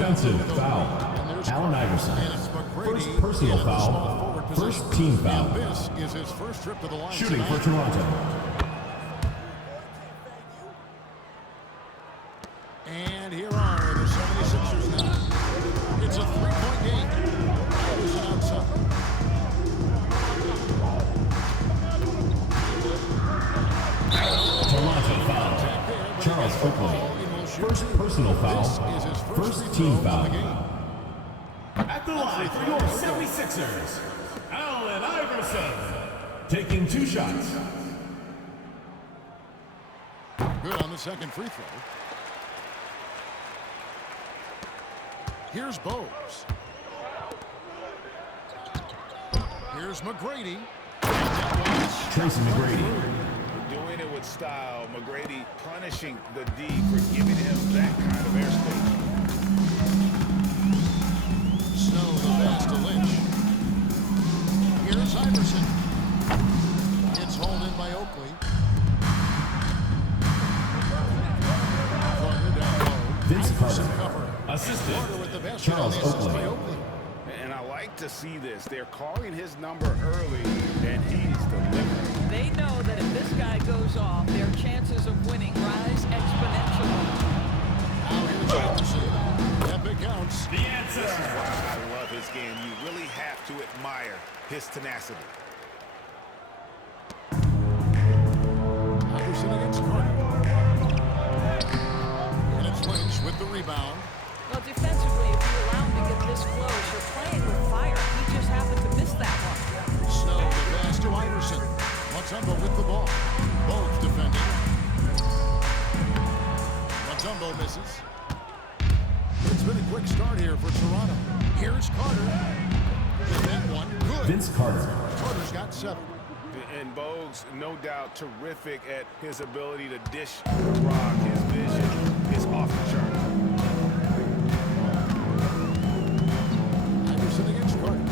Defensive foul. Allen Iverson. First personal foul. First team foul. This is his first trip to the line. Shooting for Toronto. And here are the 76ers now. It's a three-point game. Iverson outside. Toronto foul. Charles Oakley. First personal foul. First team foul. At the line for your 76ers, Allen Iverson. Taking 2 shots. Good on the second free throw. Here's Bowes. Here's McGrady. Tracy McGrady. Doing it with style. McGrady punishing the D for giving him that kind of airspace. Snow the pass to Lynch. Here's Iverson. It's hauled in by Oakley. Carter down low. Vince Iverson Carter. cover. Assistant. Carter with the basket. Charles Assist by Oakley. Oakley. And I like to see this. They're calling his number early, and he's delivering. They know that if this guy goes off, their chances of winning rise exponentially. Now here's Iverson. That big counts. The answer. This is why I love his game. You really have to admire his tenacity. Iverson against Carter. And it's Lynch with the rebound. Well, defensively, if you allow him to get this close, you're playing with fire. He just happened to miss that one. Snow the pass to Iverson. Mutombo with the ball. Both defending. Mutombo misses. It's been a quick start here for Toronto. Here's Carter. And that one, good. Vince Carter. Carter's got 7. And Bogues, no doubt, terrific at his ability to dish the rock. His vision is off the chart. Iverson against Carter.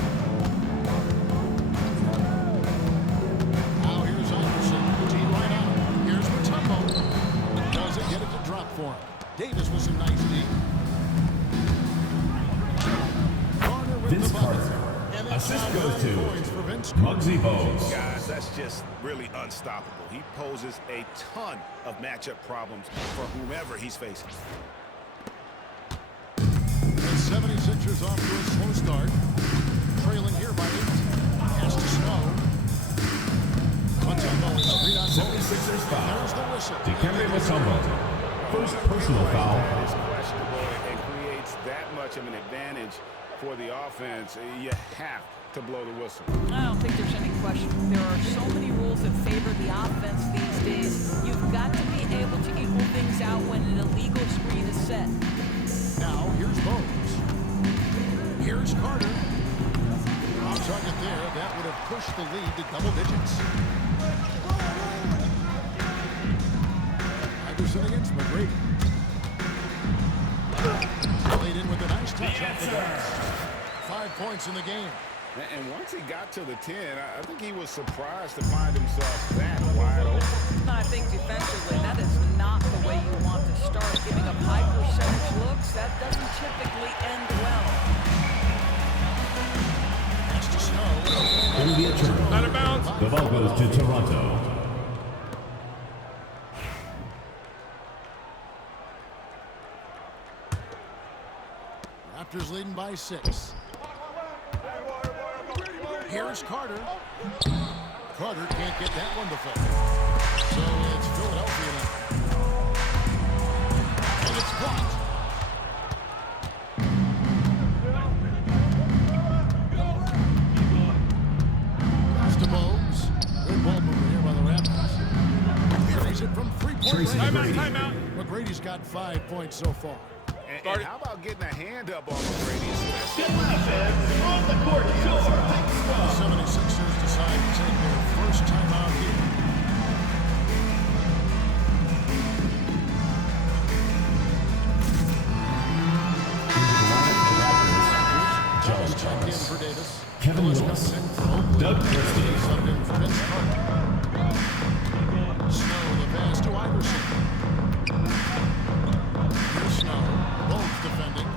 Now here's Iverson. G right out. Here's Mutombo. Doesn't get it to drop for him. Davis with some nice D. Carter with Vince the bucket. Carter. And that's Assist now goes 9 to points for Vince Carter. Muggsy Bogues. Guys, that's just really unstoppable. He poses a ton of matchup problems for whomever he's facing. The 76ers off to a slow start. Trailing here by 8. Pass to Snow. Mutombo is 3 on 76ers foul. There's the whistle. Dikembe Mutombo. First personal foul. That is questionable and creates that much of an advantage for the offense. You have to blow the whistle. I don't think there's any question. There are so many rules that favor the offense these days. You've got to be able to equal things out when an illegal screen is set. Now here's Bowes. Here's Carter. Off target there. That would have pushed the lead to double digits. Iverson against McGrady. Played in with a nice touch off the glass. 5 points in the game. And once he got to the 10, I think he was surprised to find himself that wide open. I think defensively, that is not the way you want to start. Giving up high percentage looks, that doesn't typically end well. Pass to Snow. It'll be a turnover. Out of bounds. The ball goes to Toronto. Raptors leading by 6. Here's Carter. Carter can't get that one to fall. So it's Philadelphia now. And it's blocked. Pass to Bowes. Good ball movement here by the Raptors. Carries it from 3-point Tracy range. McGrady. Timeout. McGrady's got 5 points so far. And how about getting a hand up on McGrady? On the court, your The 76ers decide to take their first time out here. Charles checked in for Davis. Kevin Willis Lewis. comes in for Oakley. Doug Christie. Subbed in for Vince Carter. Snow the pass to Iverson. Here's Snow. Both defending.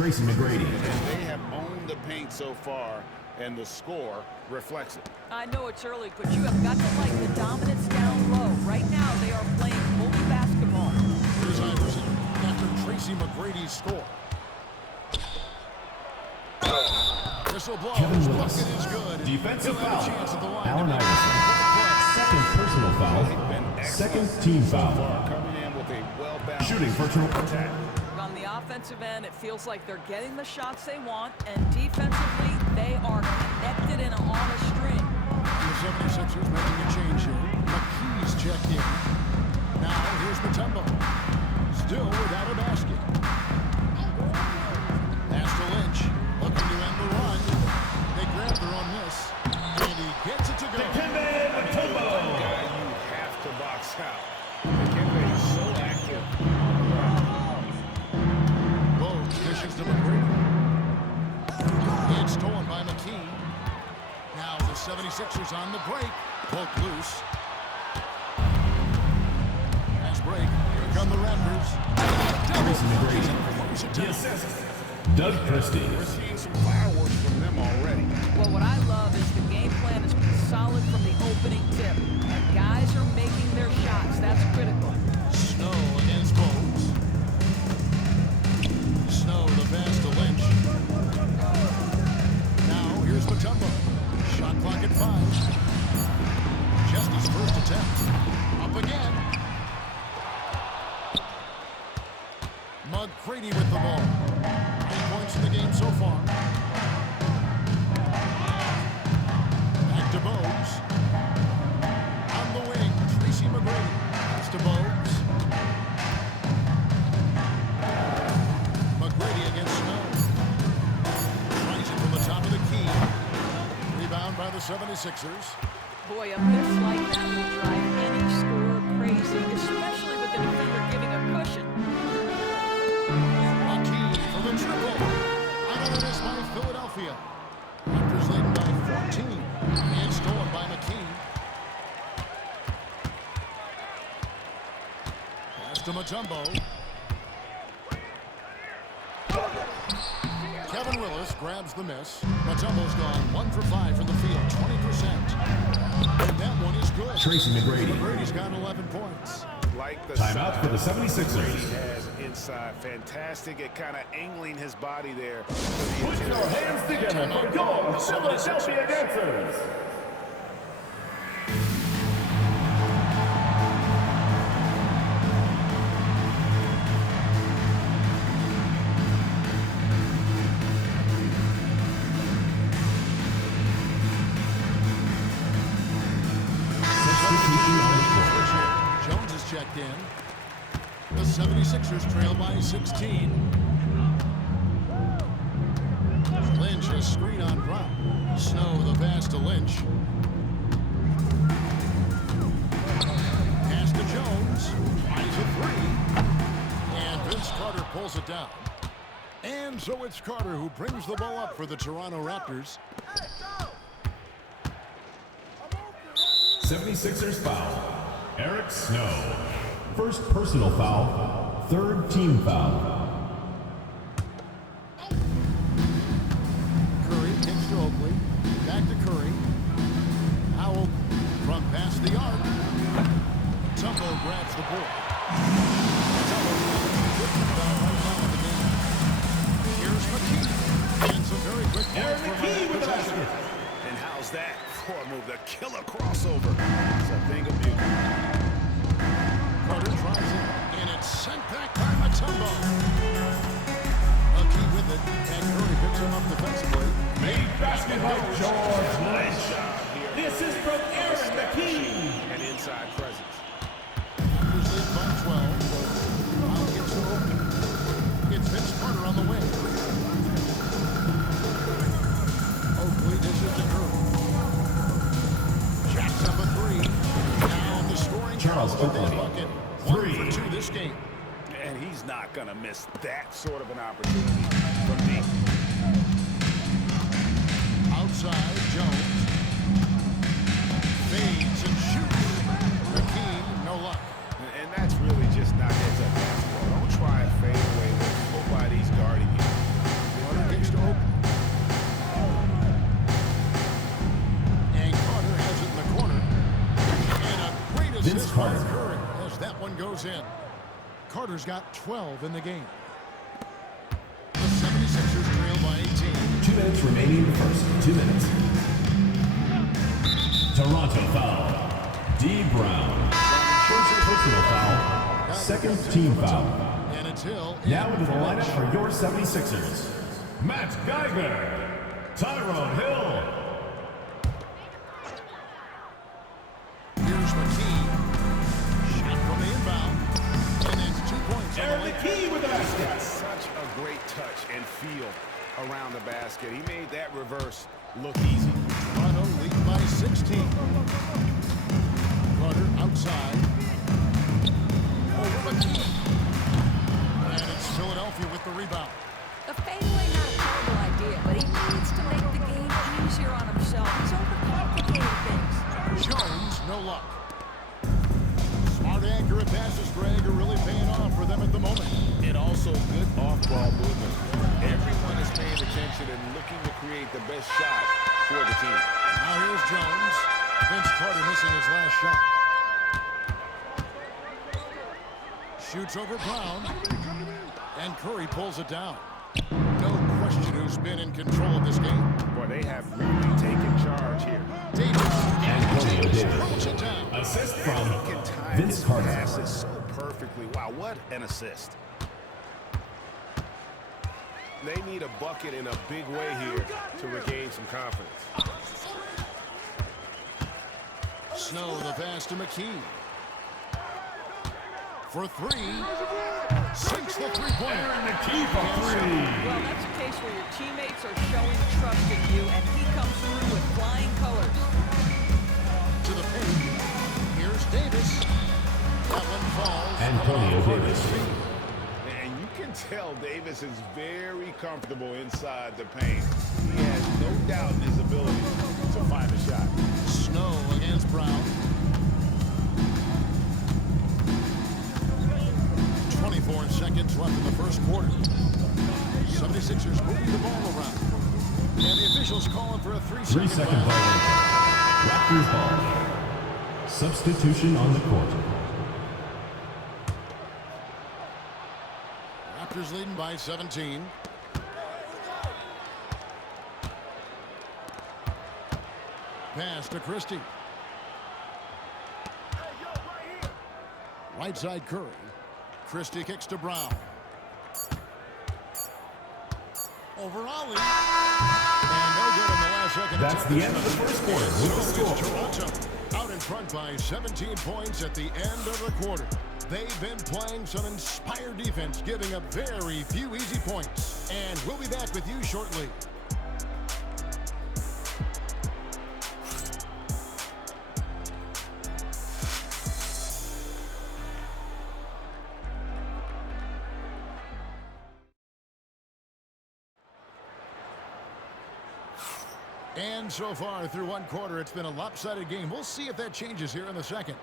Tracy McGrady. And they have owned the paint so far, and the score reflects it. I know it's early, but you have got to like the dominance down low. Right now, they are playing holy basketball. Here's Iverson after Tracy McGrady's score. Whistle blows. Kevin Willis. Bucket is good. Defensive He'll have a foul. chance at the line. Allen Iverson. Second personal foul. Second team foul. Coming in with a well-balanced Shooting personal attack. On the offensive end, it feels like they're getting the shots they want, and defensively, they are connected and on a string. The 76ers making a change here. McKee's checked in. Now here's Mutombo. Still without a basket. Pass to Lynch. Looking to end the run. They grab their own miss. And he gets it to go. One guy you have to box out. Dikembe is so active. Bogues dishes to McGrady. It's stolen by McKee. Now the 76ers on the break. Poked loose. Nice break. Here come the Raptors. Tracy McGrady. Close it The down. assist. Doug Christie. We're seeing some fireworks from them already. Well, what I love is the game plan has been solid from the opening tip. And guys are making their shots. That's critical. Snow against Bogues. Snow the pass to Lynch. Now here's Mutombo. Shot clock at 5. Just his first attempt. Up again. McGrady with the ball. 8 points in the game so far. Back to Bogues. On the wing, Tracy McGrady. Pass to Bogues. McGrady against Snow. Tries it from the top of the key. Rebound by the 76ers. Boy, a miss like that will drive any scorer crazy, especially with the defender giving a cushion. McKee for the triple. Another miss by Philadelphia. Raptors leading by 14. And stolen by McKee. Pass to Mutombo. Kevin Willis grabs the miss. Mutombo's gone 1 for 5 from the field, 20%. And that one is good. Tracy McGrady. McGrady's got 11 points. Like the Timeout for the size 76ers. he has inside. Fantastic at kind of angling his body there. Put your hands together for your Philadelphia Dancers. Jones is checked in. The 76ers trail by 16. Lynch a screen on Brown. Snow the pass to Lynch. Pass to Jones. Tries a 3. And Vince Carter pulls it down. And so it's Carter who brings the ball up for the Toronto Raptors. 76ers foul. Eric Snow. First personal foul. Third team foul. Curry kicks to Oakley. Back to Curry. Howell from past the arc. Tumbo grabs the board. Here's McKee. And some very quick points from McKee with the possession. basket. And how's that for a move? The killer crossover. It's a thing of beauty. Carter tries it, and it's sent back by Mutombo. McKee with it, and Curry picks him up defensively. Made basket by George Lynch. Here. The assist from Aaron McKee. And inside presence. Raptors lead by 12. Now gets to open. It's Vince Carter on the wing. Oakley dishes to Curry. Jacks up a 3. Now on the scoring Charles count with his Oakley. bucket. 3. 1 for 2 this game. And he's not going to miss that sort of an opportunity from deep. Outside, Jones. Fades and shoots. McKee, no luck. And that's really just not heads-up basketball. Don't try a fadeaway when nobody's guarding you. Carter. Curry as that one goes in. Carter's got 12 in the game. The 76ers trail by 18. 2 minutes remaining in the first. 2 minutes. Toronto foul. D. Brown. First personal foul. Second team foul. And it's Hill. Now into the lineup for your 76ers. Matt Geiger. Tyrone Hill. Here's McKee. Shot from the inbound. And it's 2 points. Aaron McKee with the basket. Such a great touch and feel around the basket. He made that reverse look easy. Toronto lead by 16. Carter outside. Over McKee. And it's Philadelphia with the rebound. The fadeaway, not a terrible idea, but he needs to make the game easier on himself. He's overcomplicating things. Jones, no luck. Smart, accurate passes, Greg, are really paying off for them at the moment. And also good off-ball movement. Everyone is paying attention and looking to create the best shot for the team. Now here's Jones. Vince Carter missing his last shot. Shoots over Brown. And Curry pulls it down. No question who's been in control of this game. Boy, they have really taken charge here. Davis throws it down. Assist He from can time Vince his Carter. passes so perfectly. Wow, what an assist. They need a bucket in a big way here to regain some confidence. Snow, the pass to McKee. For three. Sinks the three-pointer. Aaron McKee for 3. Well, that's a case where your teammates are showing trust in you, and he comes through with flying colors. To the paint. Here's Davis. That one falls. Antonio Davis. And you can tell Davis is very comfortable inside the paint. He has no doubt in his ability to find a shot. Snow against Brown. 24 seconds left in the first quarter. 76ers moving the ball around. And the officials calling for a 3-second 3-second violation. Raptors ball. Substitution on the court. Raptors leading by 17. Pass to Christie. Right side Curry. Christie kicks to Brown. Over Ollie. And no good in the last second. That's the end of the first quarter with the So score. is Toronto out in front by 17 points at the end of the quarter. They've been playing some inspired defense, giving up very few easy points. And we'll be back with you shortly. And so far through one quarter, it's been a lopsided game. We'll see if that changes here in the second.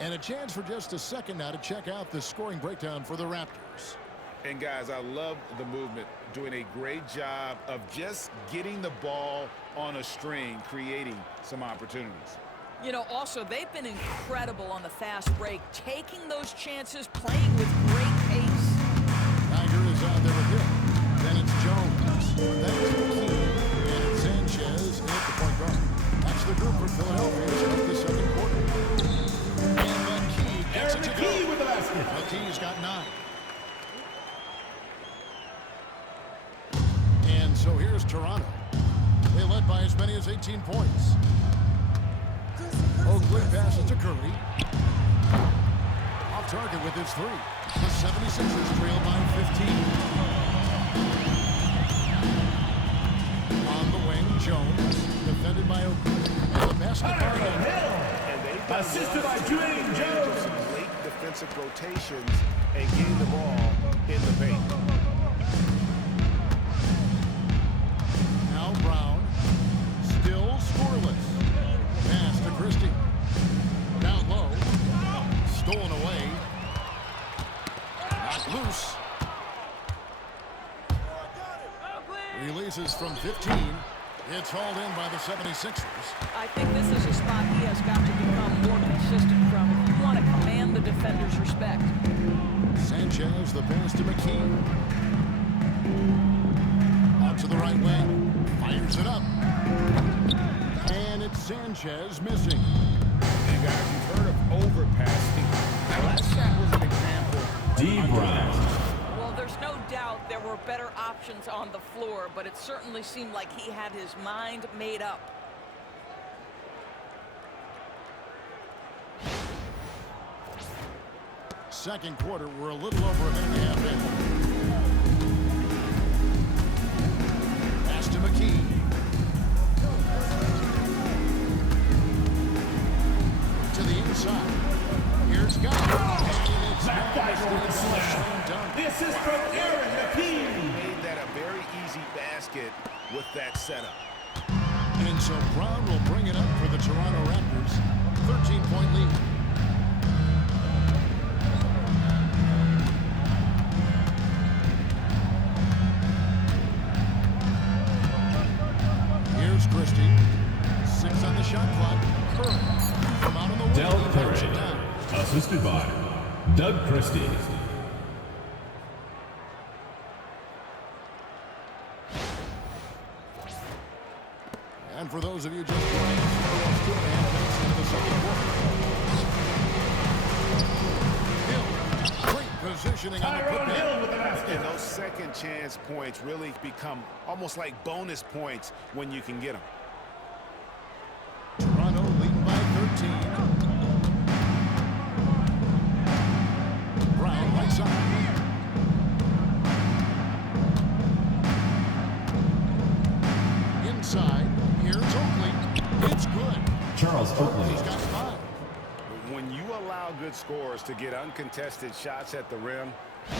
And a chance for just a second now to check out the scoring breakdown for the Raptors. And guys, I love the movement, doing a great job of just getting the ball on a string, creating some opportunities. You know, also, they've been incredible on the fast break, taking those chances, playing with great pace. Tiger is out there with him. Then it's Jones. Then it's McKee. And it's Sanchez at the point guard. That's the group for Philadelphia to start the second quarter. And McKee gets it to go. with the basket. McKee's got 9. And so here's Toronto. They led by as many as 18 points. Oakley passes to Curry. Off target with his 3. The 76ers trail by 15. On the wing, Jones. Defended by Oakley. And the basket by And they've done Assisted by Dwayne well Jones. some late defensive rotations and getting the ball in the paint. Now Brown. Still scoreless. Pass to Christie. Down low. Stolen away. Knocked loose. Releases from 15. It's hauled in by the 76ers. I think this is a spot he has got to become more consistent from if you want the defender's respect. Sanchez, the pass to McKee. Out to the right wing. Fires it up. And it's Sanchez missing. And guys, you've heard of overpassing. Now that shot was an example. D. Brown. Well, there's no doubt there were better options on the floor, but it certainly seemed like he had his mind made up. Second quarter, we're a little over a minute and a half in. Pass to McKee. To the inside. Here's God. Back dice for the slam. The assist from Aaron McKee. Made that a very easy basket with that setup. And so Brown will bring it up for the Toronto Raptors. 13-point lead. Here's Christie. 6 on the shot clock. Curry from out on the wing. Del Knocks Curry. it down. Assisted by Doug Christie. And for those of you just joining us, we're almost 2.5 minutes into the second quarter. Hill, great positioning on the Tyrone putback. Hill with the basket. And those second chance points really become almost like bonus points when you can get them. Toronto leading by 13. Brown right side. Inside. Here's Oakley. It's good. Charles Oakley. He's got 5. When you allow good scorers to get uncontested shots at the rim,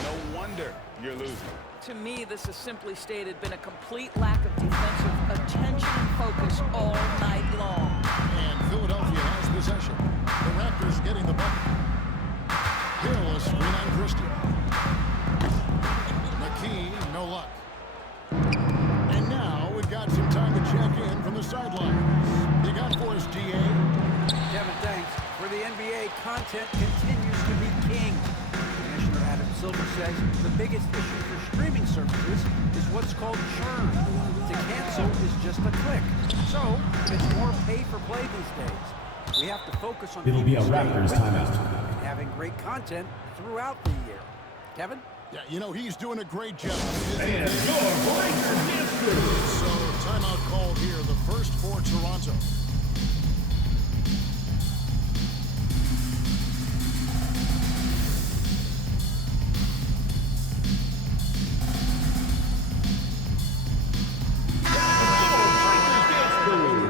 no wonder you're losing. To me, this has simply stated been a complete lack of defensive attention and focus all night long. And Philadelphia has possession. The Raptors getting the bucket. Hill, a screen on Christie. McKee, no luck. And now we've got some time to check in from the sidelines. You got for us, DA? Kevin, thanks. For the NBA, content continues to be king. Commissioner Adam Silver says the biggest issue for streaming services is what's called churn. To cancel is just a click. So, it's more pay for play these days. We have to focus on It'll be a people staying Raptors relevant timeout. and having great content throughout the year. Kevin? Yeah, you know, he's doing a great job. And your Blazers Masters. So, timeout called here, the first for Toronto.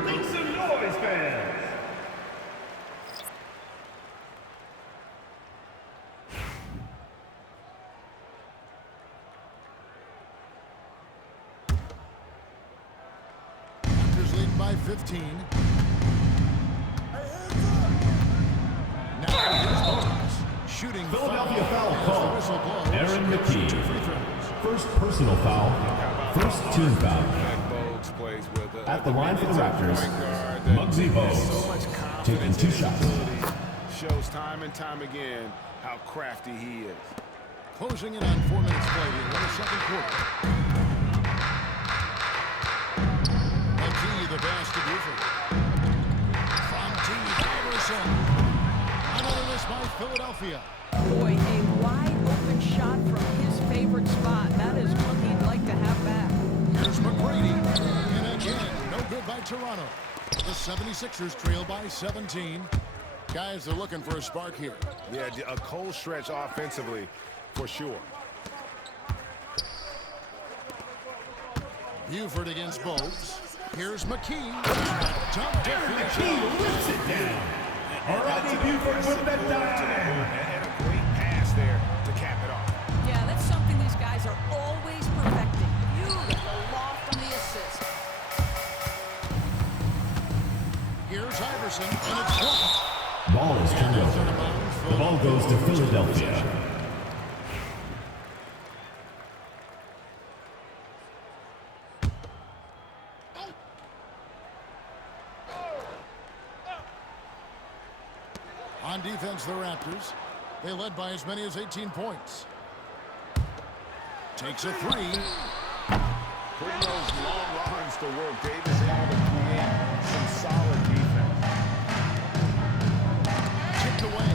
Make some noise, fans. Raptors leading by 15. Now here's Bones. Shooting Philadelphia foul as the call. whistle blows. Aaron Here's McKee. 2 free throws. First personal foul. First team foul. Bogues plays with At the line for the Raptors, Muggsy Bogues, taking 2 shots. Shows time and time again how crafty he is. Closing in on 4 minutes played here in the second quarter. McKee, the pass to Buford. From T. Iverson. Another miss by Philadelphia. Boy, a wide open shot from his favorite spot. That is one he'd like to have back. Here's McGrady. And again, no good by Toronto. The 76ers trail by 17. Guys, they're looking for a spark here. Yeah, a cold stretch offensively for sure. Buford against Bogues. Here's McKee. Top to finish He it. whips it down. Rodney Buford with the diamond. And a great pass there to cap it off. Yeah, that's something these guys are always perfecting. Beautiful loft on the assist. Here's Iverson, and it's blocked. Ball is turned over. The ball goes to Philadelphia. On defense, the Raptors. They led by as many as 18 points. Takes a three. Putting those long arms to work, Davis able to create some solid defense. Tipped away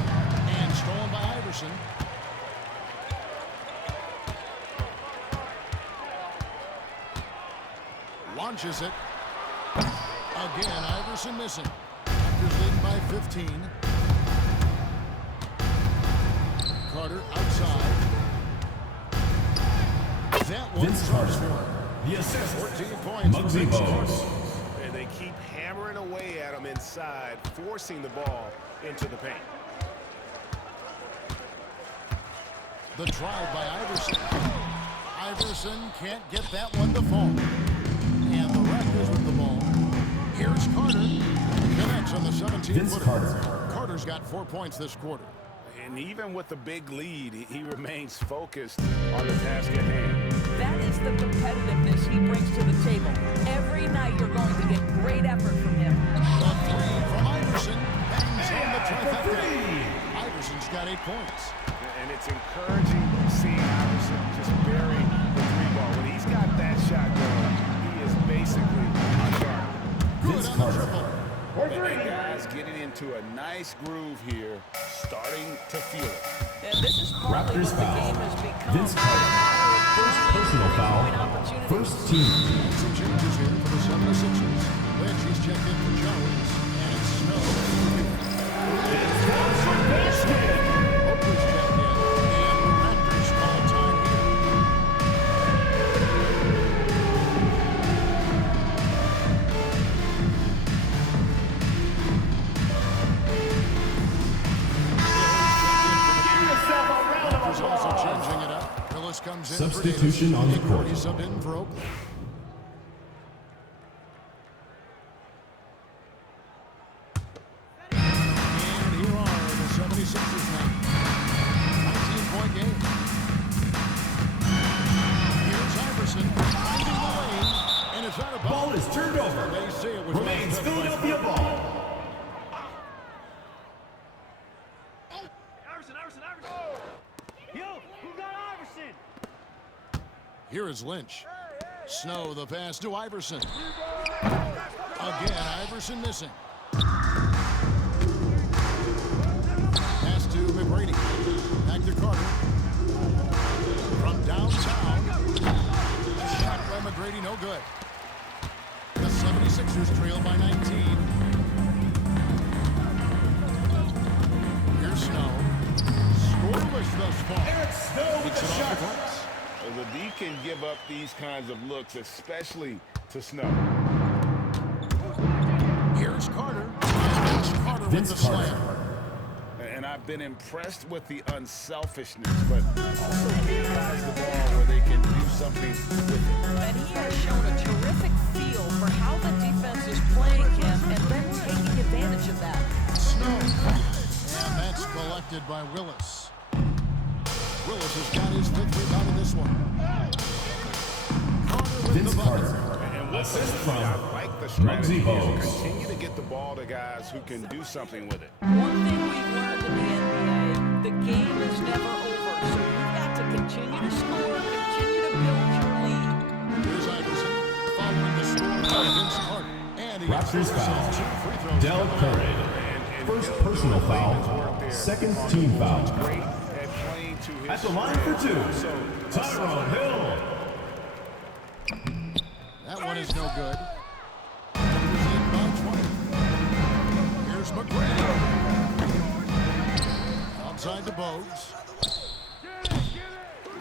and stolen by Iverson. Launches it. Again, Iverson missing. Raptors leading by 15. Carter outside. That one Vince Carter. The assist. 14 points. Muggsy Bogues. And they keep hammering away at him inside, forcing the ball into the paint. The drive by Iverson. Iverson can't get that one to fall. And the Raptors with the ball. Here's Carter. Connects on the 17th Vince footer. Carter. Carter's got 4 points this quarter. And even with the big lead, he remains focused on the task at hand. That is the competitiveness he brings to the table. Every night you're going to get great effort from him. The three from Iverson. Bangs on the trifecta. Iverson's got 8 points. And it's encouraging seeing Iverson just bury the three ball. When he's got that shot going, he is basically unguardable. Good on the triple. And guys getting into a nice groove here, starting to feel it. And this is partly Raptors what the foul. game has become. Vince Carter. First personal foul. First team. Some changes here for the 76ers. Lynch is checked in for Jones. And it's Snow. Oakley's checked in. And the Raptors call time here. Raptors also changing it up. Willis comes in Substitution for on the Davis. court. He subbed in for Oakley. And here are the 76ers now. 19-point game. Here's Iverson finding the lane, and it's out of bounds. Ball is turned over. They say it was Remains well Philadelphia ball. Here is Lynch. Snow, the pass to Iverson. Again, Iverson missing. Pass to McGrady. Back to Carter. From downtown. Shot by McGrady, no good. The 76ers trail by 19. Here's Snow. Scoreless thus far. Eric Snow with Gets the it off shot. the glass. The D can give up these kinds of looks, especially to Snow. Here's Carter. And Carter with the Vince Carter. slam. And I've been impressed with the unselfishness, but also give guys the ball where they can do something with it. And he has shown a terrific feel for how the defense is playing him and then taking advantage of that. Snow. And that's collected by Willis. Willis has got his 5th rebound in this one. Carter with Vince the bucket. Carter. And with Assist this, from I like the strategy. Muggsy Bogues. Continue to get the ball to guys who can do something with it. One thing we've learned in the NBA, the game is never over. So you've got to continue to score, continue to build your lead. Here's Iverson following the score by Vince Carter. And he Raptors hits foul. 2 free throws. Del Curry. First personal foul. Second team foul. Great at playing to his At the line for two. So, Tyrone Hill. That one is no good. Raptors lead by 20. Here's McGrady. Outside to Bogues.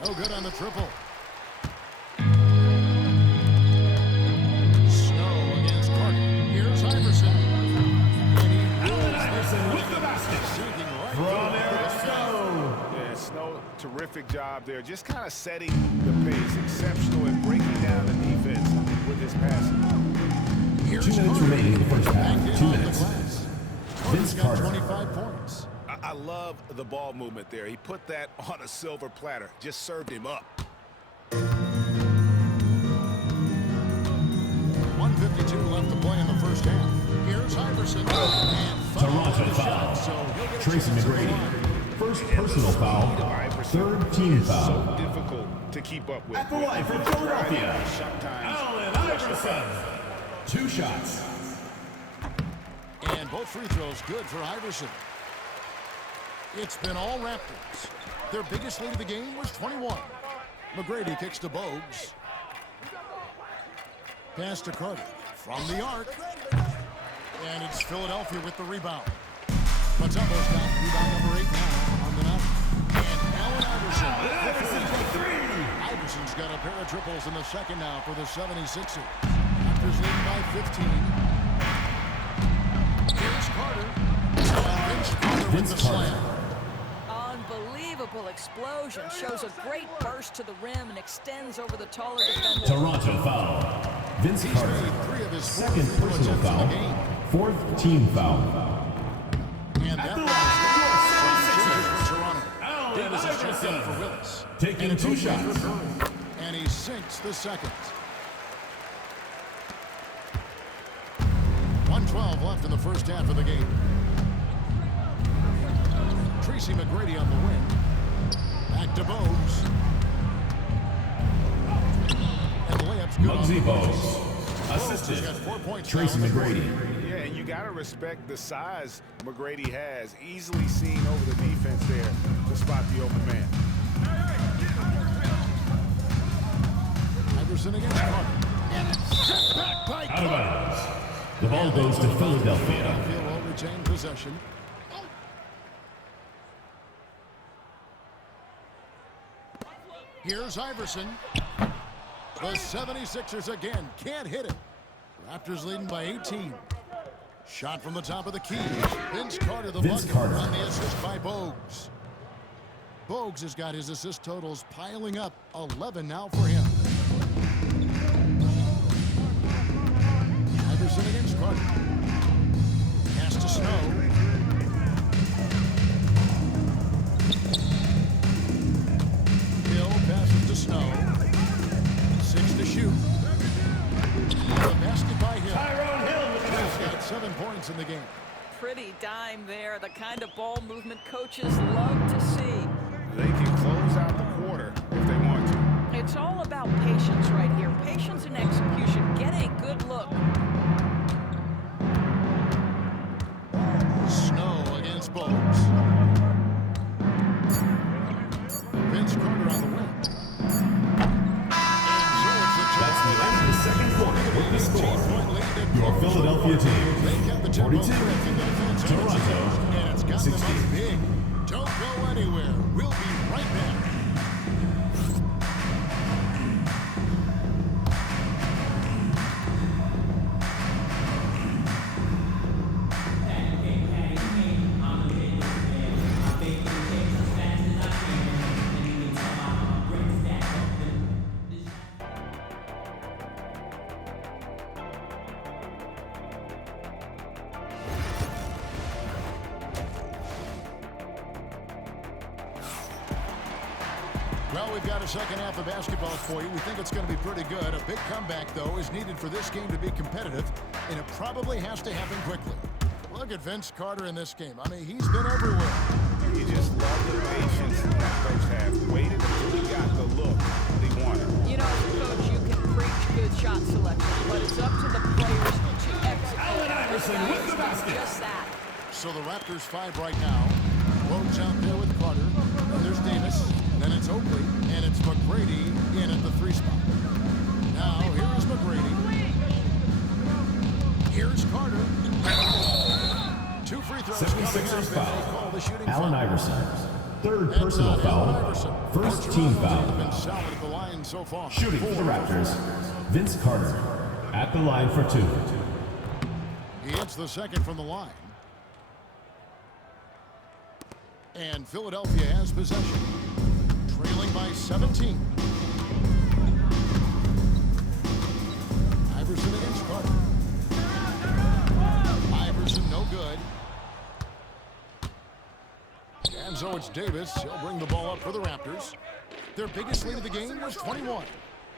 No good on the triple. Snow against Carter. Here's Iverson. And he Allen Iverson with the basket. sinking right From through Eric the Snow. yeah, Snow, terrific job there. Just kind of setting the pace. Exceptional at breaking down the defense with his passing. Here's 2 minutes Carter. remaining in the first Back half. in 2 on the minutes. glass. Vince Carter's got Carter. 25 points. I love the ball movement there. He put that on a silver platter. Just served him up. 1:52 left to play in the first half. Here's Iverson. And Toronto fouled with the foul. shot, so he'll get a Tracy chance at the McGrady. line. First And the personal speed foul. of Iverson Third team is foul. so difficult to keep up with. At the line for Philadelphia, Sometimes Allen Iverson. 2 shots. And both free throws good for Iverson. It's been all Raptors. Their biggest lead of the game was 21. McGrady kicks to Bogues. Pass to Carter from the arc. And it's Philadelphia with the rebound. Matomo's got rebound number 8 now on the night. And Allen Iverson. Iverson's got a pair of triples in the second now for the 76ers. Raptors leading by 15. Here's Carter. Vince Carter with the slam. Unbelievable explosion. Shows a great burst to the rim and extends over the taller defender. Toronto foul. Vince He's Carter. made 3 of his 4 Second free throw personal attempts in the foul. game. 4th team foul. And that the was for Toronto. Davis is checked in for Willis. Taking 2 shots. And he sinks the second. 1:12 left in the first half of the game. Tracy McGrady on the wing. Back to Bogues. And the layup's good. Muggsy Bogues. Has Assisted. got 4 points. Tracy now. McGrady. Yeah, and you got to respect the size McGrady has. Easily seen over the defense there to spot the open man. Iverson against Carter. And it's set back by Out of Carter. bounds. The ball goes to Philadelphia. Philadelphia will retain possession. Here's Iverson. The 76ers again can't hit it. Raptors leading by 18. Shot from the top of the key. Vince Carter the Vince bucket Carter. on the assist by Bogues. Bogues has got his assist totals piling up. 11 now for him. Iverson against Carter. Pass to Snow. Hill passes to Snow. 6 to shoot. The basket by Hill. He's got 7 points in the game. Pretty dime there. The kind of ball movement coaches love to see. They can close out the quarter if they want to. It's all about patience right here. Patience and execution. Get a good look. Snow against Bogues. Vince Carter on the wing. That's the end of the second quarter with the score. Your Philadelphia team, 42. Toronto, And it's got them 60. up big. Don't go anywhere. We'll be right back. Well, we've got a second half of basketball for you. We think it's going to be pretty good. A big comeback, though, is needed for this game to be competitive, and it probably has to happen quickly. Look at Vince Carter in this game. I mean, he's been everywhere. He just loved the patience in that first half. Waited until he got the look that he wanted. You know, as a coach, you can preach good shot selection, but it's up to the players to execute. Allen Iverson with the basket. Just that. So the Raptors 5 right now. Bogues out there with Carter. And there's Davis. Then it's Oakley. And it's McGrady in at the 3 spot. Now, here is McGrady. Here's Carter. 2 free throws coming up. 76ers And they call the foul. shooting Allen foul. Iverson. Third And, personal Allen foul. Iverson. First team Toronto have been foul. solid at the line so far. Shooting for the 4 Raptors, Vince Carter. At the line for 2. He hits the second from the line. And Philadelphia has possession. Trailing by 17. Iverson against Carter. Iverson no good. And so it's Davis. He'll bring the ball up for the Raptors. Their biggest lead of the game was 21.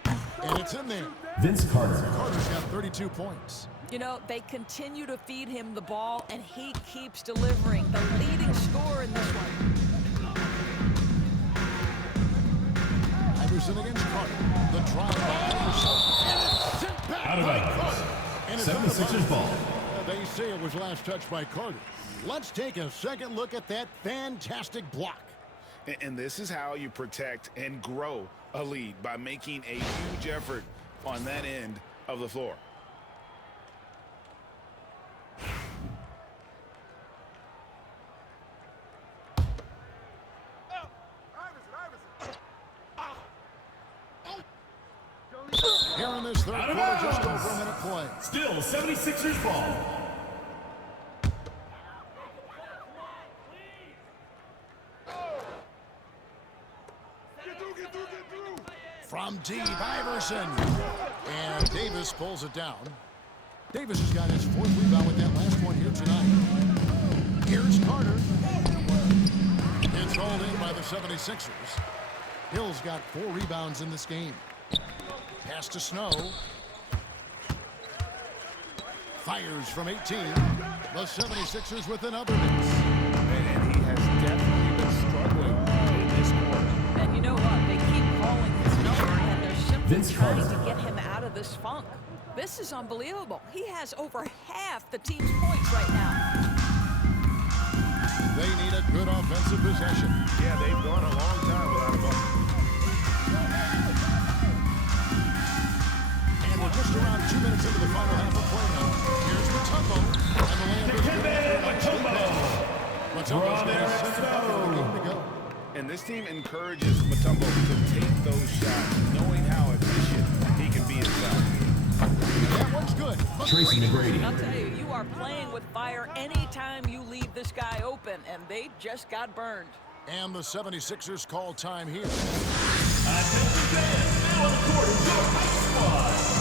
And it's in there. Vince Carter. Carter's got 32 points. You know, they continue to feed him the ball, and he keeps delivering. The leading scorer in this one. Iverson against Carter. The drive by Iverson. And it's sent back Out of by bounds. Carter. And it's 76ers ball. They say it was last touched by Carter. Let's take a second look at that fantastic block. And this is how you protect and grow a lead, by making a huge effort on that end of the floor. Here in this third quarter, just over a minute play. Still 76ers ball. From deep, Iverson. And Davis pulls it down. Davis has got his fourth rebound with that last one here tonight. Here's Carter. It's hauled in by the 76ers. Hill's got 4 rebounds in this game. Pass to Snow. Fires from 18. The 76ers with another miss. And he has definitely been struggling in this quarter. And you know what? They keep calling his number, and they're simply Vince trying Carter. to get him out of this funk. This is unbelievable. He has over half the team's points right now. They need a good offensive possession. Yeah, they've gone a long time without a bucket. And we're just around 2 minutes into the final half of play now. Here's Mutombo. And the land is good. Mutombo's got his second bucket of the game to go. And this team encourages Mutombo to take those shots, knowing how efficient he can be inside. That one's good. Tracy McGrady. I'll tell you, you are playing with fire anytime you leave this guy open, and they just got burned. And the 76ers call time here. Attention fans, now on the court is your high squad.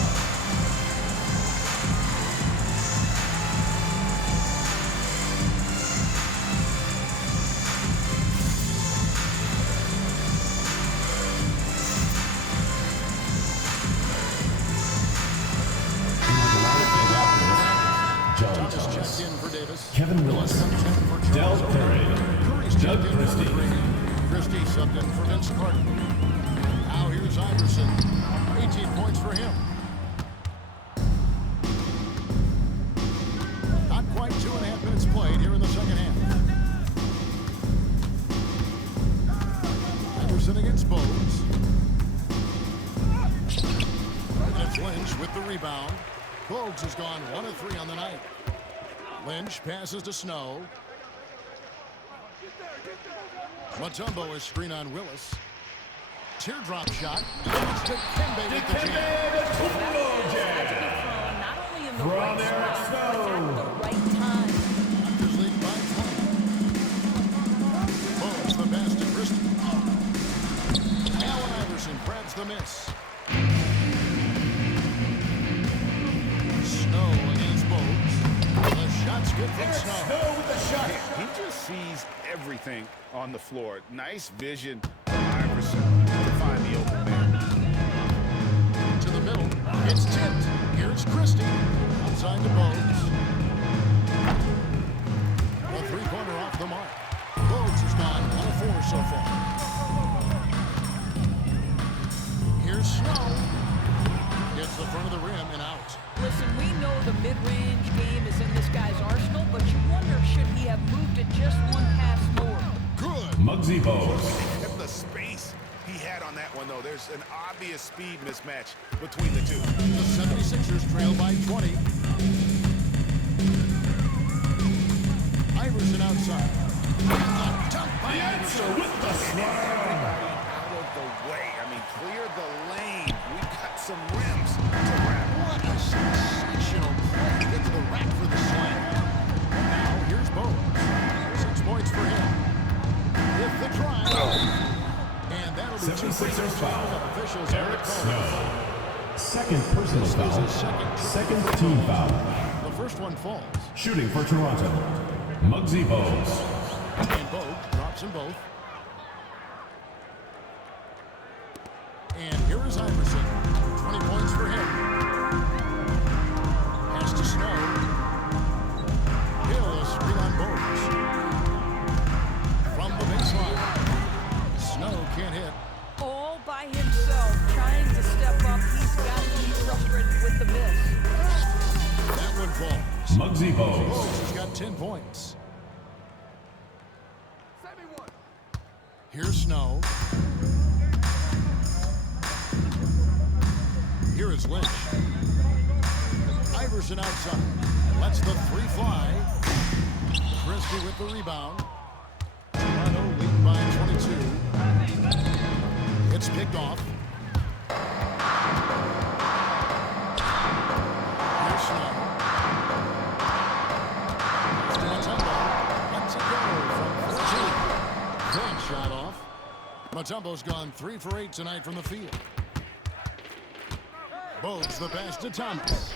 Checked in for Davis. Kevin Willis. Del Perry. Doug Christie. Christie subbed in for Vince Carter. Now here's Iverson. 18 points for him. Not quite 2.5 minutes played here in the second half. Iverson against Bowes. And it's Lynch with the rebound. Bowes has gone 1 of 3 on the night. Lynch passes to Snow. Mutombo is screen on Willis. Teardrop shot. It's to Kembe with the jam. Not only in the right spot, but at the right time. Raptors lead by 20. Bowes the pass to Christie. Allen Iverson grabs the miss. Snow against Bowes. The shot's good from Snow. with the shot. He just sees everything on the floor. Nice vision from Iverson to find the open man. To the middle. It's tipped. Here's Christie. Outside to Bowes. The three-pointer off the mark. Bowes has gone 1 of 4 so far. Here's Snow. Gets the front of the rim and out. Listen, we know the mid-range game is in this guy's arsenal, but you wonder, should he have moved it just one pass more? Good. Muggsy Bogues. At the space he had on that one, though, there's an obvious speed mismatch between the two. The 76ers trail by 20. Iverson outside. The answer with the slam. Out of the way. I mean, clear the lane. We got some rims to wrap. What a sensational play. Get to the rack for the slam. Now here's Bowes. 6 points for him. With the drive. And that'll be 2 free 76ers throws. foul. Officials Eric Snow. Second personal This is foul. his second Team foul. The first one falls. Shooting for Toronto. Muggsy Bogues. And Bogue drops them both. And here is Iverson. 20 points for him. Pass to Snow. Hill is screen on Bowes. From the baseline. Snow can't hit. All by himself. 10 points. Here's Snow. Here is Lynch. Iverson outside. Lets the three fly. Christie with the rebound. Toronto lead by 22. It's picked off. Here's Snow. Mutombo lets it go from 14. Good shot off. Mutombo's gone 3 for 8 tonight from the field. Bogues the pass to Thomas.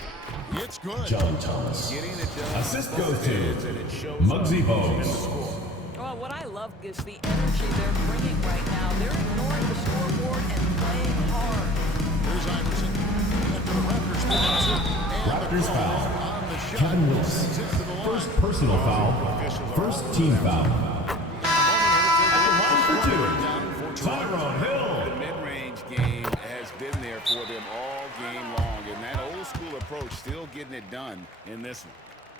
It's good. John Thomas. Getting it done. Assist goes to and it shows Muggsy up in the Bogues. score. Well, what I love is the energy they're bringing right now. They're ignoring the scoreboard and playing hard. Here's Iverson. After the Raptors pick up 2. And Raptors the foul. on the shot. Kevin Willis. Sends it to the line. First personal foul. First team foul. At the line for 2. Tyrone Hill. The mid-range game has been there for them all game long, and that old-school approach still getting it done in this one.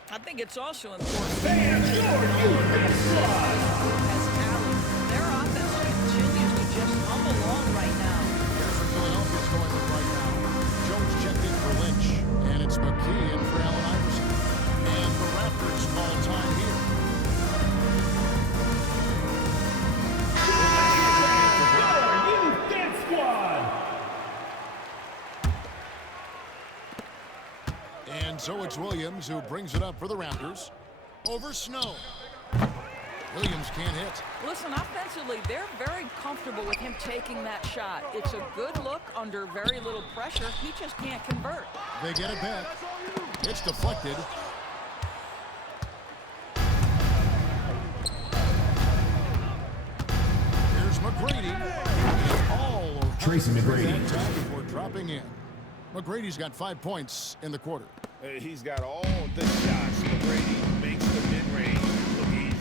I think it's also important Fans, your defense squad. as talent. Their offense continues to just hum along right now. Here's what Philadelphia's going with right now. Jones checked in for Lynch. And it's McKee in for Allen Iverson. And the Raptors call time here. Your defense squad. And so it's Williams who brings it up for the Raptors. Over Snow. Williams can't hit. Listen, offensively, they're very comfortable with him taking that shot. It's a good look under very little pressure. He just can't convert. They get it back. It's deflected. Here's McGrady. All over Tracy McGrady. that time before dropping in. McGrady's got 5 points in the quarter. He's got all the shots. McGrady makes the mid-range look easy.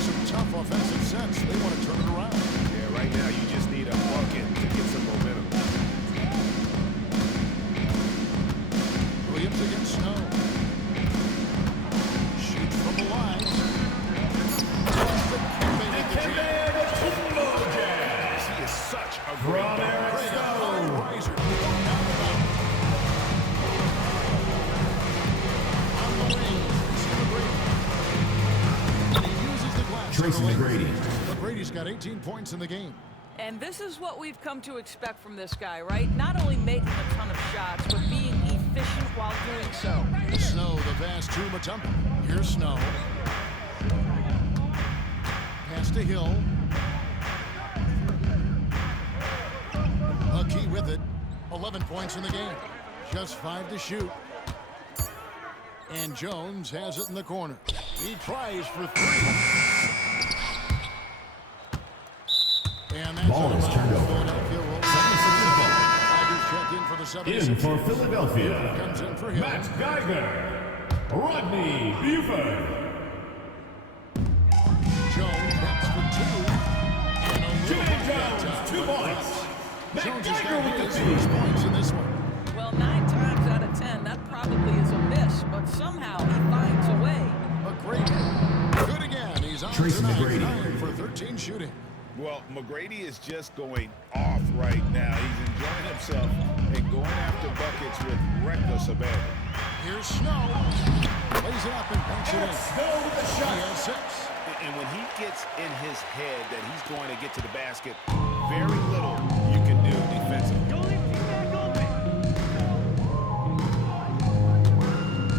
Some tough offensive sets. They want to turn it around. Yeah, right now you just need a bucket to get some momentum. Williams against Snow. Shoots from the line. He is such a From great Eric guard. Snow. Riser. On the wing. And he uses the glass. Tracy McGrady. McGrady's got 18 points in the game. And this is what we've come to expect from this guy, right? Not only making a ton of shots, but being efficient while doing so. Snow, the pass to Mutombo. Here's Snow. Pass to Hill. McKee with it. 11 points in the game. Just 5 to shoot. And Jones has it in the corner. He tries for 3. And that's Ball is turned over. Philadelphia will 76ers ball. Tigers check in for the 76ers. In for Philadelphia. Comes in for Hill. Matt Geiger. Rodney Buford. Jones backs for 2. And a little Jimmy bit that Jones, time. 2 points. Matt Jones has Geiger got with the his 6 feed. points in this one. Well, 9 times out of 10, that probably is a miss, but somehow he finds a way. McGrady. Good again. He's on Tracy tonight. McGrady. 9 for 13 shooting. Well, McGrady is just going off right now. He's enjoying himself and going after buckets with reckless abandon. Here's Snow. Plays it up and banks it in. Snow with the He shot. has 6. And when he gets in his head that he's going to get to the basket, very little you can do defensively.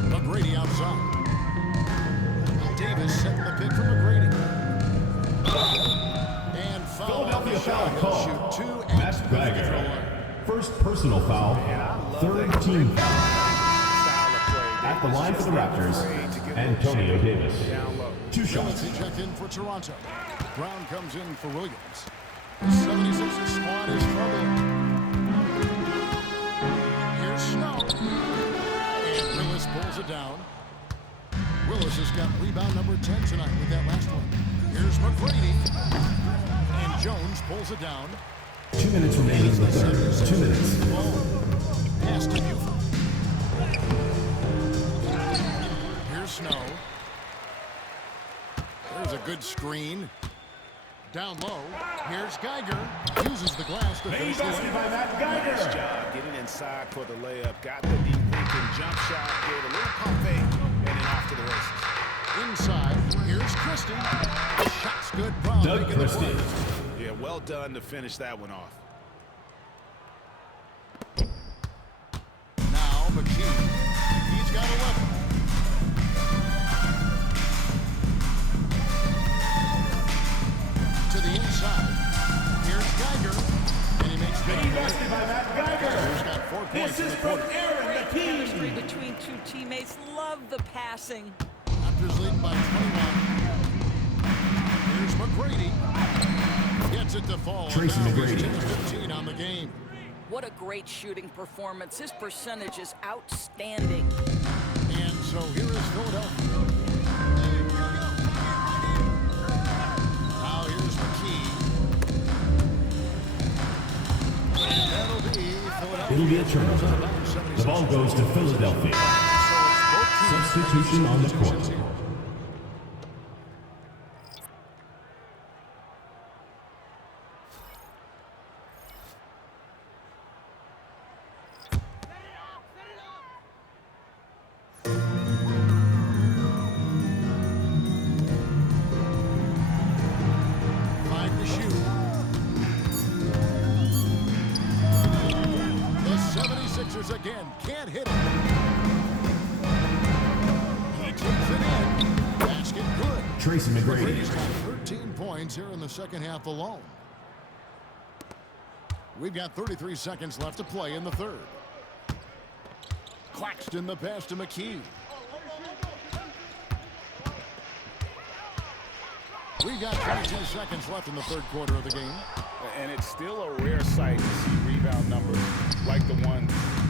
McGrady outside. Davis setting the pick for McGrady. And foul. Philadelphia foul He'll call. shoot 2 and Matt from the free throw Geiger. line. First personal foul. Third team foul. Style of play. At the line for the Raptors, Antonio Davis. Down low. 2 shots. He checked in for Toronto. Brown comes in for Williams. The 76ers squad is struggling. Here's Snow. And Willis pulls it down. Willis has got rebound number 10 tonight with that last one. Here's McGrady. And Jones pulls it down. 2 minutes remaining in the third. 2 minutes. Ball. Pass to Buford. Here's Snow. There's a good screen. Down low. Here's Geiger. Uses the glass to finish the Basket by layup. Matt Geiger. Nice job getting inside for the layup. Got the deep thinking jump shot. Gave a little pump fake. And then off to the races. Inside. Here's Christie. The shot's good. Brown Doug making the Christie. play. Yeah, well done to finish that one off. Now McKee. He's got 11. To the inside. Here's Geiger. And he makes good. Basket by Matt Geiger. He's got 4 points This in is the from quarter. Aaron Chemistry McKee. between two teammates. Love the passing. Raptors leading by 21. Here's McGrady. Gets it to fall. Tracy Now he's McGrady. 10-15 on the game. What a great shooting performance. His percentage is outstanding. And so here is Philadelphia. Now here's McKee. And that'll be Philadelphia. It'll be a turnover. The ball goes to Philadelphia. Substitution on the court. Five to shoot. The 76ers again can't hit it. He takes it in. Basket good. Tracy McGrady. He's got 13 points here in the second half alone. We've got 33 seconds left to play in the third. Claxton the pass to McKee. We got 22 seconds left in the third quarter of the game. And it's still a rare sight to see rebound numbers like the one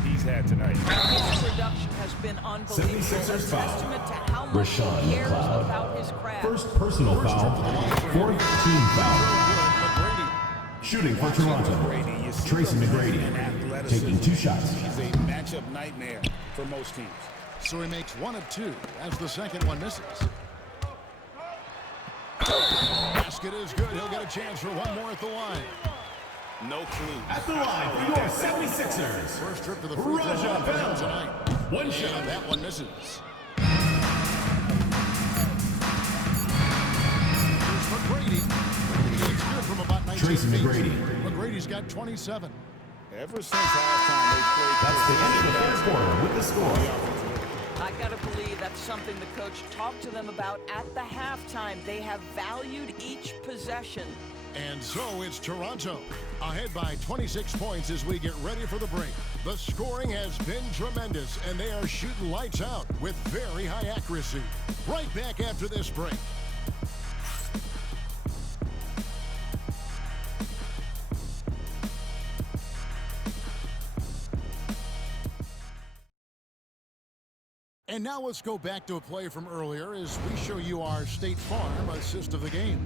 he's had tonight. His production has been unbelievable. 76ers A foul. testament to how much Rashawn he cares McLeod. about his craft. First personal foul. Fourth team foul. McGrady. Shooting for Toronto. McGrady, you see Tracy the McGrady and athleticism. taking 2 shots. He's a matchup nightmare for most teams. So he makes 1 of 2 as the second one misses. Basket is good. He'll get a chance for one more at the line. No clue. At the line for your 76ers. First trip to the free throw Raja line for him Bell. tonight. One shot. And that one misses. Here's McGrady. He's good from about 19 Tracy feet. McGrady. McGrady's got 27. Ever since halftime, they played. That's the end of the first quarter with the score. I gotta believe that's something the coach talked to them about at the halftime. They have valued each possession. And so it's Toronto, ahead by 26 points as we get ready for the break. The scoring has been tremendous, and they are shooting lights out with very high accuracy. Right back after this break. And now let's go back to a play from earlier as we show you our State Farm assist of the game.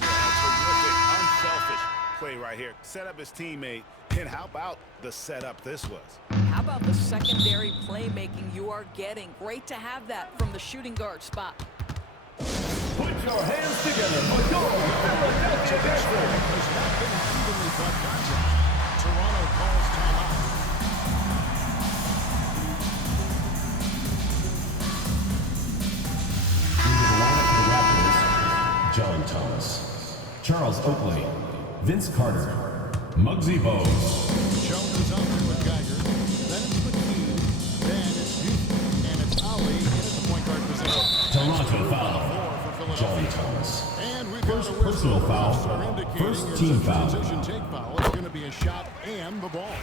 Terrific, unselfish play right here. Set up his teammate, and how about the setup this was? How about the secondary playmaking you are getting? Great to have that from the shooting guard spot. Put your hands together for your Philadelphia Raptors. Has not been evenly fought contest. Toronto calls timeout. John Thomas, Charles Oakley, Vince Carter, Muggsy Bogues. Jones is out there with Geiger. Then it's McKee. Then it's Newton. And it's Ali in at the point guard position. Toronto foul. For John Philadelphia. Thomas. And we've First got a personal whistle. foul. Refs are indicating First it's team a foul. transition take foul. It's going to be a shot and the ball.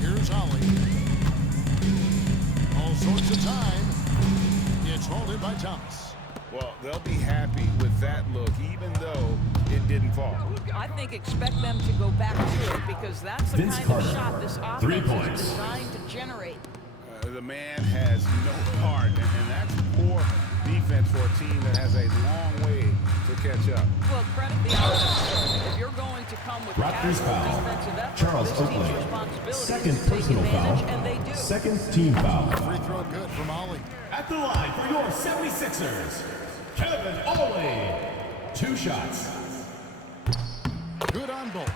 Here's Ollie. All sorts of time. It's hauled in by Thomas. Well, they'll be happy with that look, even though it didn't fall. I think expect them to go back to it because that's the Vince kind Carter, of shot this 3 offense points. is designed to generate. The man has no heart, and that's poor defense for a team that has a long way to catch up. Well, credit the offense. If you're going to come with Raptors casual foul. defensive effort, Charles this team's Oakley. responsibility Second is to take personal advantage, foul. and they do. Second team foul. Free throw good from Ollie. At the line for your 76ers, Kevin Ollie. 2 shots. Good on both.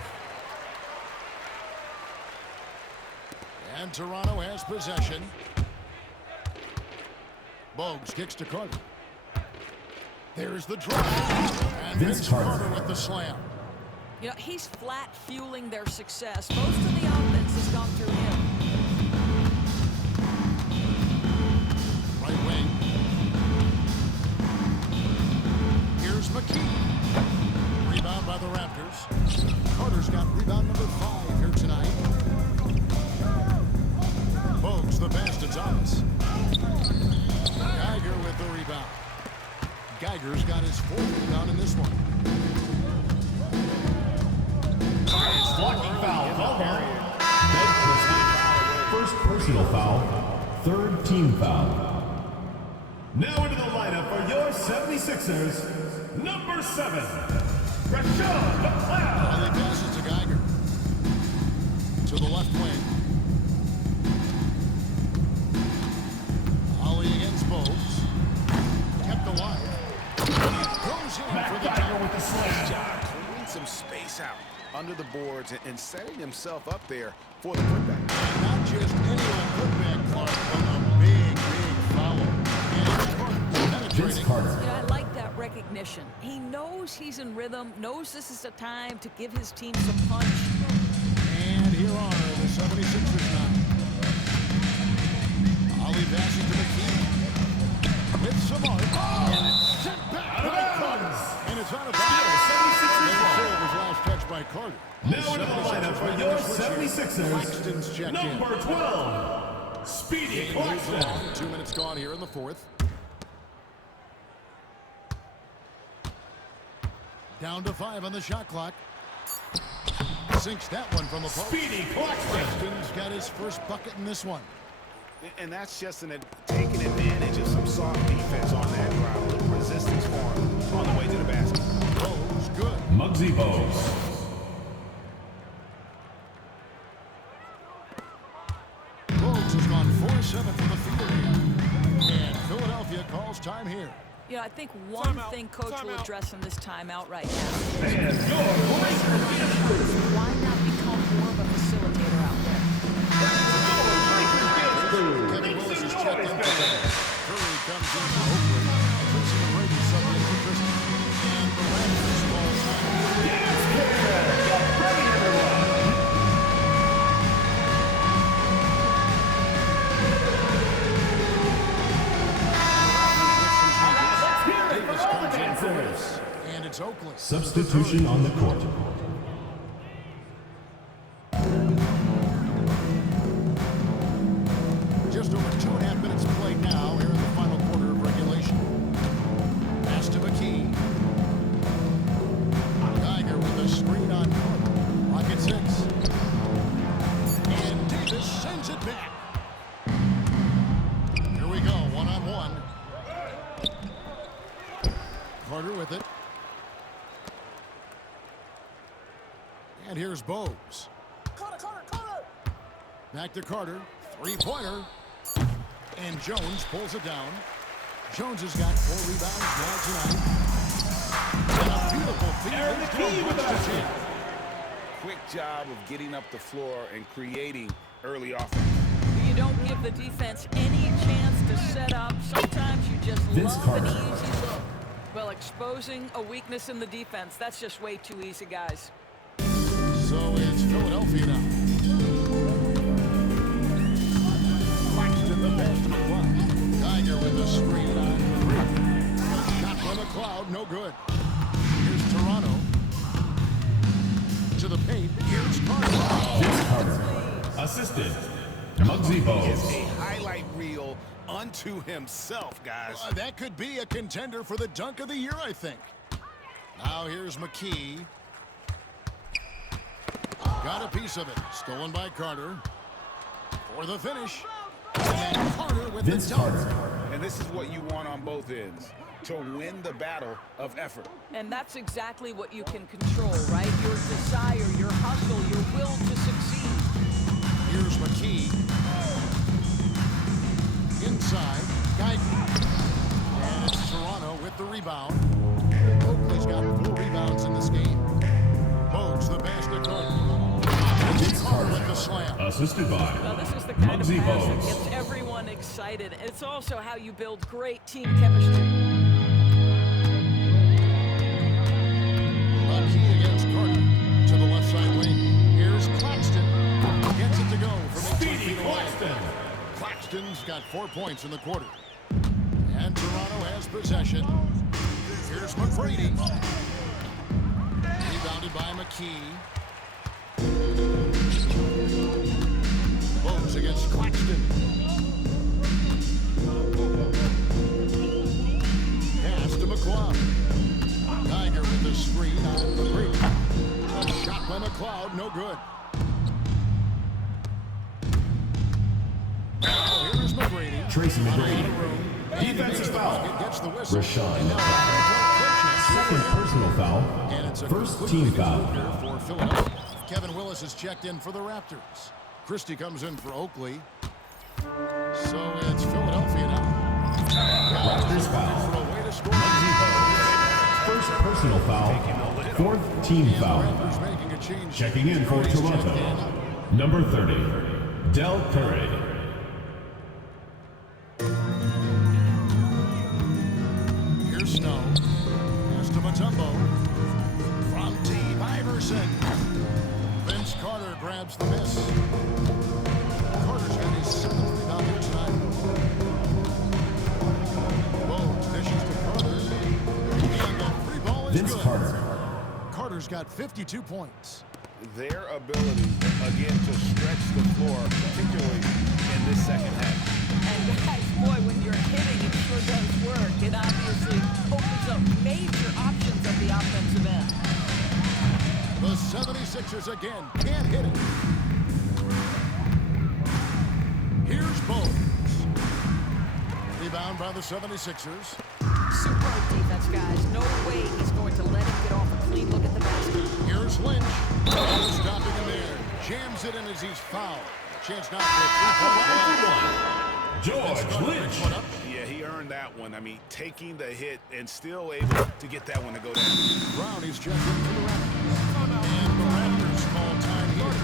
And Toronto has possession. Bogues kicks to Carter. There's the drive. And Vince Carter with the slam. You know, he's flat fueling their success. Most of the offense has gone through him. Right wing. Here's McKee. Rebound by the Raptors. Carter's got rebound number 5 here tonight. Bogues the pass to Thomas. Geiger with the rebound. Geiger's got his 4th rebound in this one. Blocking foul. First personal foul. 3rd team foul. Now into the lineup for your 76ers, number 7, Rashawn McLeod. Ollie passes to Geiger. To the left wing. Ollie against Bogues. Kept alive. Goes in for the Geiger with the slam. Job cleaning some space out under the boards and setting himself up there for the putback. Not just any old putback, Clark, but a big foul. And it's Vince Carter. You know, I like that recognition. He knows he's in rhythm, knows this is the time to give his team some punch. And here are the 76ers now. Ollie passes to McKee. Hits some mark. And it's sent back by Carter. And it's out of bounds. His last touch by Carter. Now into the lineup for your 76ers, Claxton's checked in. number 12, Speedy Moves Claxton. along. 2 minutes gone here in the 4th. Down to 5 on the shot clock. Sinks that one from the post. Speedy Claxton. Claxton's got his first bucket in this one. And that's just taking advantage of some soft defense on that ground. A little resistance for him on the way to the basket. Bogues good. Muggsy Bogues. Bogues has gone 4-7 from the field here. And Philadelphia calls time here. You know, I think one thing Coach will address in this timeout right now. And Why not become more of a facilitator out there? Kevin Willis is checked in today. Curry comes in for Oakley. And Tracy McGrady subbed in for Christie. And the Raptors call time. Davis comes in for Willis. And it's Oakley. substitution on the court. Just over 2.5 minutes played now here in the final quarter of regulation. Pass to McKee. Geiger with a screen on Carter. Rocket 6. And Davis sends it back. Here we go, 1-on-1. Carter with it. And here's Bogues. Back to Carter. 3-pointer. And Jones pulls it down. Jones has got 4 rebounds now tonight. And a beautiful feed from Bogues. Quick job of getting up the floor and creating early offense. You don't give the defense any chance to set up. Sometimes you just Vince love Carter. an easy look. Well, exposing a weakness in the defense, that's just way too easy, guys. So it's Philadelphia now. Claxton the pass to McLeod. Geiger with a screen on the rim. A shot from McLeod, no good. Here's Toronto. To the paint. Here's Carter. Vince Carter. Assisted. Muggsy It's Bogues. a highlight reel unto himself, guys. That could be a contender for the dunk of the year, I think. Now here's McKee. Got a piece of it. Stolen by Carter. For the finish. And Carter with Vince the dunk. Carter. And this is what you want on both ends, to win the battle of effort. And that's exactly what you can control, right? Your desire, your hustle, your will to succeed. Here's McKee. Inside, Guyton. And it's Toronto with the rebound. Oakley's got 4 rebounds in this game. Bogues the pass to Carter. Vince Carter, with the slam. assisted by Now, this is the kind of Muggsy pass that Bogues. gets everyone excited. It's also how you build great team chemistry. McKee against Carter to the left side wing. Here's Claxton. Gets it to go from 18 Speedy feet away. Claxton. Claxton's got 4 points in the quarter. And Toronto has possession. Here's McGrady. Rebounded by McKee. Bogues against Claxton. Pass to McLeod. Tiger with the screen on McGrady. A shot by McLeod, no good. Now here's McGrady. Tracy McGrady. Defensive foul. Gets the whistle. Rashawn. Second Second personal foul. and it's a First quick team lead foul. here for Philadelphia. Kevin Willis is checked in for the Raptors. Christie comes in for Oakley. So it's Philadelphia now. Raptors foul. For a way to score. First personal foul. Fourth team foul. Raptors making a change. Checking in for Curry's checked Toronto. in. Number 30, Del Curry. Here's Snow. Pass to Mutombo. From T. Iverson. Vince Carter grabs the miss. Carter's got his 7th rebound here tonight. Bogues dishes to Carter. And the free ball is Vince good. Carter. Carter's got 52 points. Their ability, again, to stretch the floor, particularly in this second half. And guys, boy, when you're hitting, it sure does work. It obviously opens up major options at the offensive end. The 76ers again can't hit it. Here's Bogues. Rebound by the 76ers. Superb defense, guys. No way he's going to let him get off a clean look at the basket. Here's Lynch. Stopping him there. Jams it in as he's fouled. Chance now for a 3-point George Lynch. one up. Yeah, he earned that one. I mean, taking the hit and still able to get that one to go down. Brown is checked in for the Raptors. And the Raptors call time here.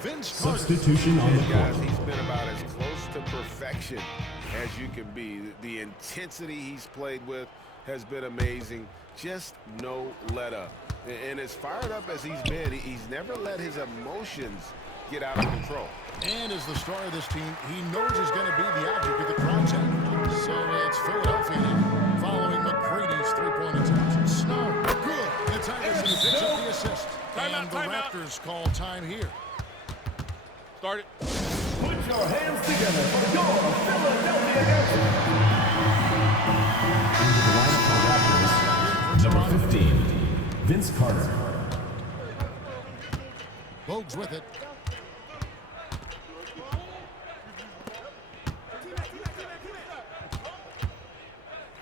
Vince Carter. Substitution on the Guys, court. he's been about as close to perfection as you can be. The intensity he's played with has been amazing. Just no let up. And as fired up as he's been, he's never let his emotions get out of control. And as the star of this team, he knows he's going to be the object of the crowd's anger. So it's Philadelphia now, following McGrady's 3-point attempt. Snow, good. It's Iverson who picks up the assist. And the Raptors call time here. Start it. Put your hands together for your Philadelphia Raptors. Number 15, Vince Carter. Bogues with it.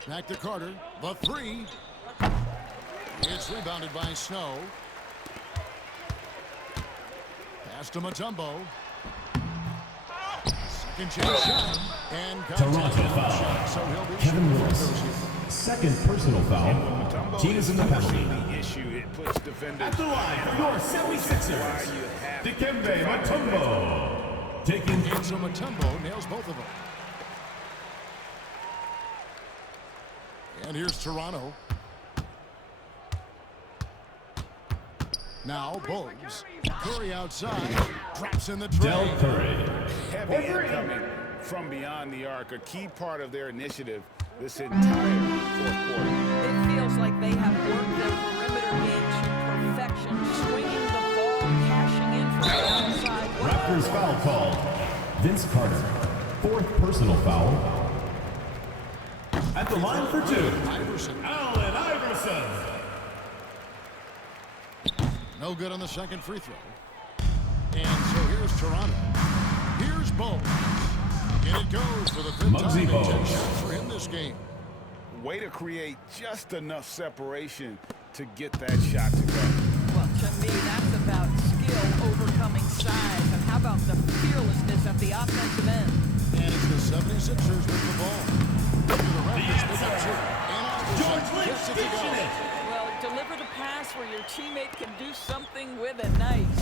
Back to Carter. The 3. It's rebounded by Snow. Pass to Mutombo. Second chance shot. And Toronto foul. So he'll be Kevin shooting Willis. free throws here. Second personal foul. Mutombo Team is in the penalty. The issue, it puts defenders At the line for your 76ers, Dikembe Mutombo. Taking And so Mutombo nails both of them. And here's Toronto. Now Bogues. Curry outside. Drops in the Del tray. Curry. heavy incoming from beyond the arc, a key part of their initiative this entire fourth quarter. It feels like they have worked their perimeter game to perfection, swinging the ball, cashing in from the outside. Raptors foul called. Vince Carter. Fourth personal foul. At the line for two, Iverson. Allen Iverson. No good on the second free throw. And so here's Toronto. Here's Bowles. And it goes for the fifth Muggsy time. Bogues. 10 shots for him this game. Way to create just enough separation to get that shot to go. Well, to me, that's about skill overcoming size. And how about the fearlessness at the offensive end? And it's the 76ers with the ball. The Raptors pick up two. And George Iverson Lynch gets it to gets go. it. Well, deliver the pass where your teammate can do something with it. Nice.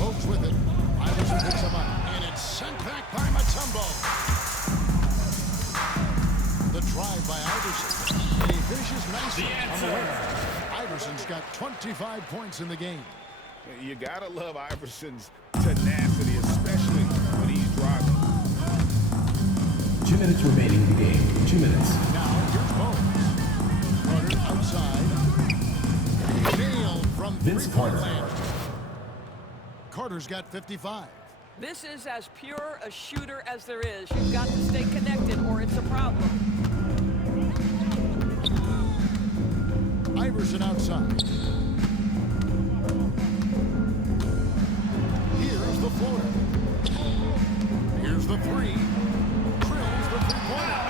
Bogues with it. Iverson picks him up. And it's sent back by Mutombo. The drive by Iverson. And he finishes nicely on the way. Iverson's got 25 points in the game. You gotta love Iverson's tenacity, especially when he's driving. 2 minutes remaining in the game. 2 minutes. Now here's Bogues. Carter outside. Nailed from Vince three-point Carter. land. Carter's got 55. This is as pure a shooter as there is. You've got to stay connected or it's a problem. Iverson outside. Here's the floater. Here's the three. Drills the three-pointer.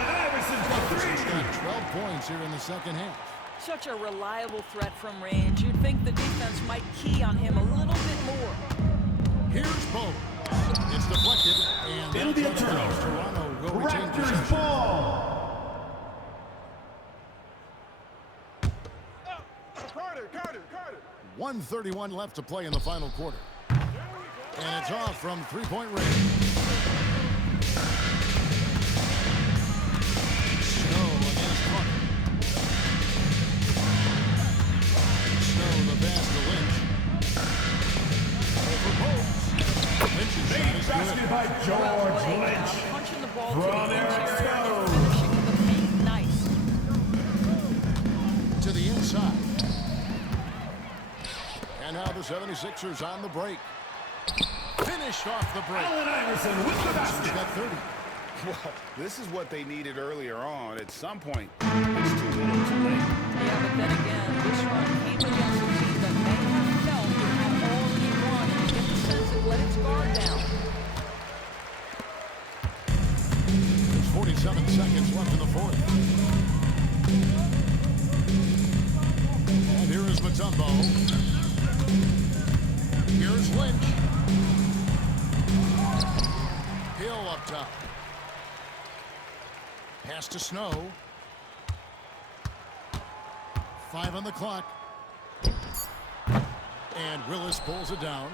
Iverson's got 12 points here in the second half. Such a reliable threat from range. You'd think the defense might key on him a little bit more. Here's Bogues. It's deflected, and It'll be a turnover. Toronto will retain Raptors possession. ball. 1:31 left to play in the final quarter. And it's off from three-point range. Snow against Carter. Snow the pass to Lynch. Over Bogues. Lynch's shot is Basket good. by George Lynch. Punching the ball From to the Eric interior, Stone. finishing in the paint. Nice. To the inside. And now the 76ers on the break. Finished off the break. Allen Iverson with the He's basket. got 30. Well, this is what they needed earlier on. At some point, it's too little, too late. Yeah, but then again, this run came against a team that may have felt it had already won. You get the sense it let its guard down. There's 47 seconds left in the fourth. And here is Mutombo. Here's Lynch. Hill up top. Pass to Snow. 5 on the clock. And Willis pulls it down.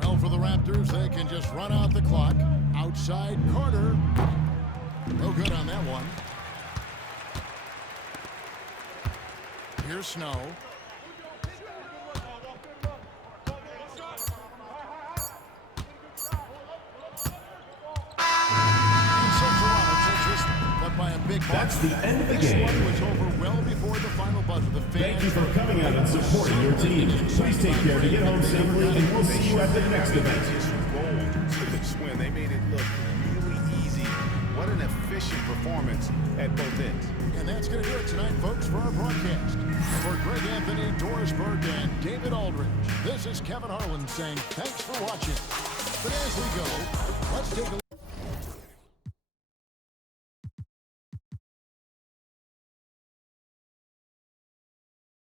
Well, for the Raptors, they can just run out the clock. Outside Carter. No good on that one. Here's Snow. And so Toronto takes this one, but by a big margin. That's the end of the This game. one was over well before the final buzzer. The fans Thank you for coming out and supporting your team. Please take care to get home safely, and we'll see you at the next event. Gold to this win. They made it look really easy. What an efficient performance at both ends. And that's going to do it tonight, folks, for our broadcast. For Greg Anthony, Doris Berg, and David Aldridge, this is Kevin Harlan saying thanks for watching. But as we go, let's take a look.